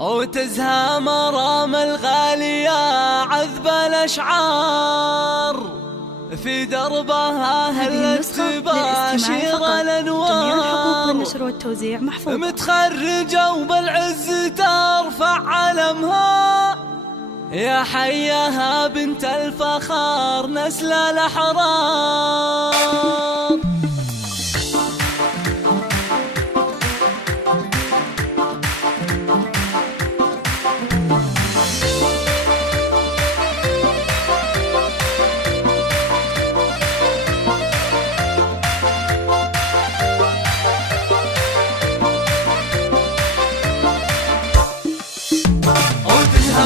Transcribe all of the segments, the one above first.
وتزهى مرام الغالية عذب الأشعار، في دربها هلت تباشر الأنوار. جميع الحقوق للنشر والتوزيع محفوظة. متخرجة وبالعز ترفع علمها، يا حياها بنت الفخار نسل الأحرار.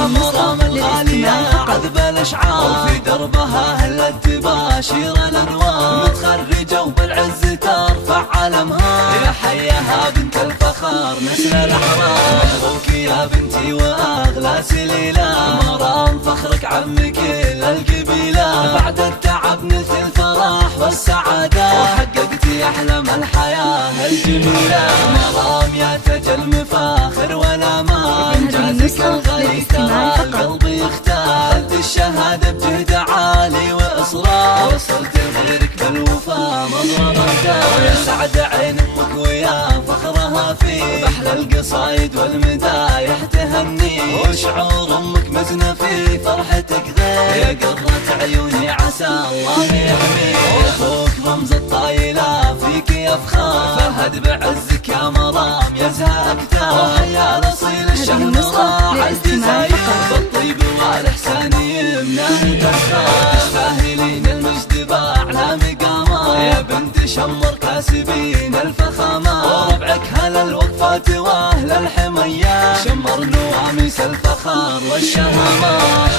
مرام الغالية عذب الأشعار، في دربها هلت تباشر الأنوار. متخرجة وبالعز ترفع علمها، يا حياها بنت الفخار نسل الأحرار. مبروك يا بنتي وأغلى سليلة، مرام فخرك عم كل القبيلة. بعد التعب نلت الفرح والسعادة، وحققتي أحلام الحياة الجميلة. مرام يا تاج المفاخر والأمان، إنجازك الغالي ترى القلب يختار. خذت الشهادة بجهد عالي وإصرار، وصلت لغيرك بالوفا مضرب الدار. يا سعد عين أمك ويا فخرها فيك، بأحلى القصايد والمدايح تهني. وشعور أمك مزنة في فرحتك غير، يا قرة عيوني عسى الله يحميك. أخوك رمز الطايلة فيك يفخر، فهد بعزك يا مرام يزهى أكتر. وحيا الأصيل الشهر راح الجزاير، بالطيب والإحسان يمناه تسخر. تستاهلين المجد بأعلى مقامات، يا بنت شمر كاسبين الفخامات. وربعك هل الوقفات وأهل الحميات، شمر نواميس الفخار والشهامات.